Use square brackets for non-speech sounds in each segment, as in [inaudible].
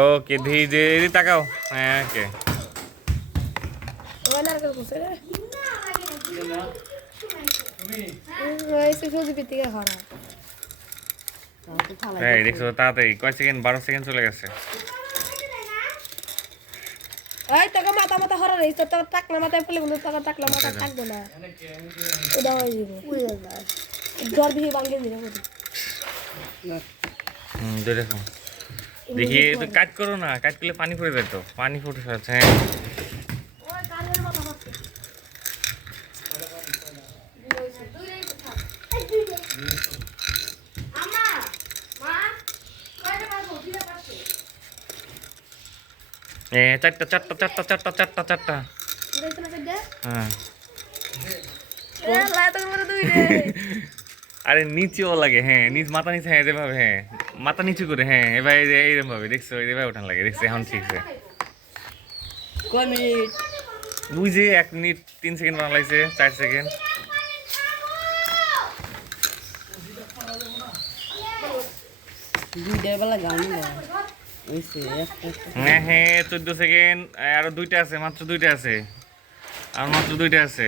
ওকে ধীরে ধীরে তাকাও। হ্যাঁ ওকে হ্যাঁ দেখছ তাড়াতাড়ি কয় সেকেন্ড? বারো সেকেন্ড চলে গেছে। এই তোকে মাথা মাথা হরা রে তোর টাক টাকলা মাথায় ফেলে বলে তোকে টাকলা মাথা থাকবে না। ওটা হয়ে যাবে। জ্বর বেশি বাঙ্গে দিলে হুম ধরে রাখো। দেখি তো কাজ করো না কাজ করলে পানি পড়ে যায় তো। পানি ফুটে যাচ্ছে হ্যাঁ। চারটা চারটা চারটা চারটা চারটা চারটা। হ্যাঁ। [laughs] আরে নিচেও লাগে হ্যাঁ নিচ মাথা নিচে হ্যাঁ যেভাবে হ্যাঁ মাথা নিচু করে হ্যাঁ এবার এই যে এইরকম ভাবে দেখছ এইভাবে ওঠান লাগে দেখছ এখন ঠিক আছে। মিনিট? যে এক মিনিট তিন সেকেন্ড বাংলাইছে চার সেকেন্ড। হ্যাঁ হ্যাঁ চোদ্দ সেকেন্ড আরও দুইটা আছে মাত্র দুইটা আছে। আর মাত্র দুইটা আছে।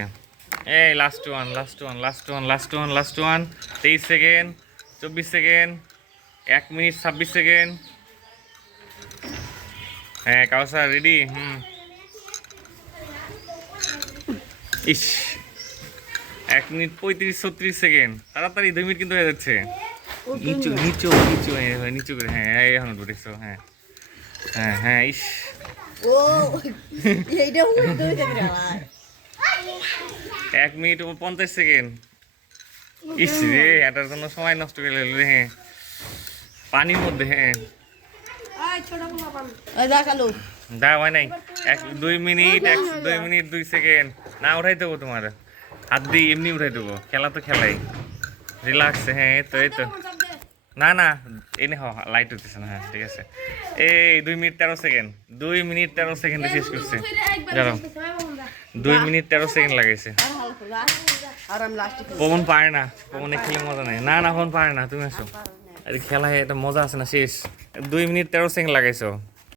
এই last one last one last one last one last one তেইশ সেকেন্ড চব্বিশ সেকেন্ড এক মিনিট ছাব্বিশ সেকেন্ড হ্যাঁ কাউসার রেডি হুম। ইস, এক মিনিট পঁয়ত্রিশ, ছত্রিশ সেকেন্ড তাড়াতাড়ি দুই মিনিট কিন্তু হয়ে যাচ্ছে। নিচু নিচু নিচু নিচু করে। হ্যাঁ এখন হ্যাঁ। হ্যাঁ হ্যাঁ ইস। ও, এইটা উল্টো হয়ে যাবে রে আমার। এক মিনিট ও পঞ্চাশ সেকেন্ড। ইস রে এটার জন্য সময় নষ্ট করে রে হ্যাঁ। পানির মধ্যে হ্যাঁ। দা হয় নাই? এক দুই মিনিট এক দুই মিনিট দুই সেকেন্ড। না উঠাই দেবো তোমার। হাত দিয়ে এমনি উঠাই দেবো। খেলা তো খেলাই। রিল্যাক্স হ্যাঁ এই তো এই তো। না না এনে হ লাইট উঠতেছে না হ্যাঁ ঠিক আছে। এই দুই মিনিট তেরো সেকেন্ড। দুই মিনিট তেরো সেকেন্ডে শেষ করছে। দুই মিনিট তেরো সেকেন্ড লাগাইছে। পবন পারে না, পবনে খেলে মজা নেই। না না, পবন পারে না, তুমি আসো আরে খেলায় এটা মজা আছে না, শেষ। দুই মিনিট তেরো সেকেন্ড লাগাইছো।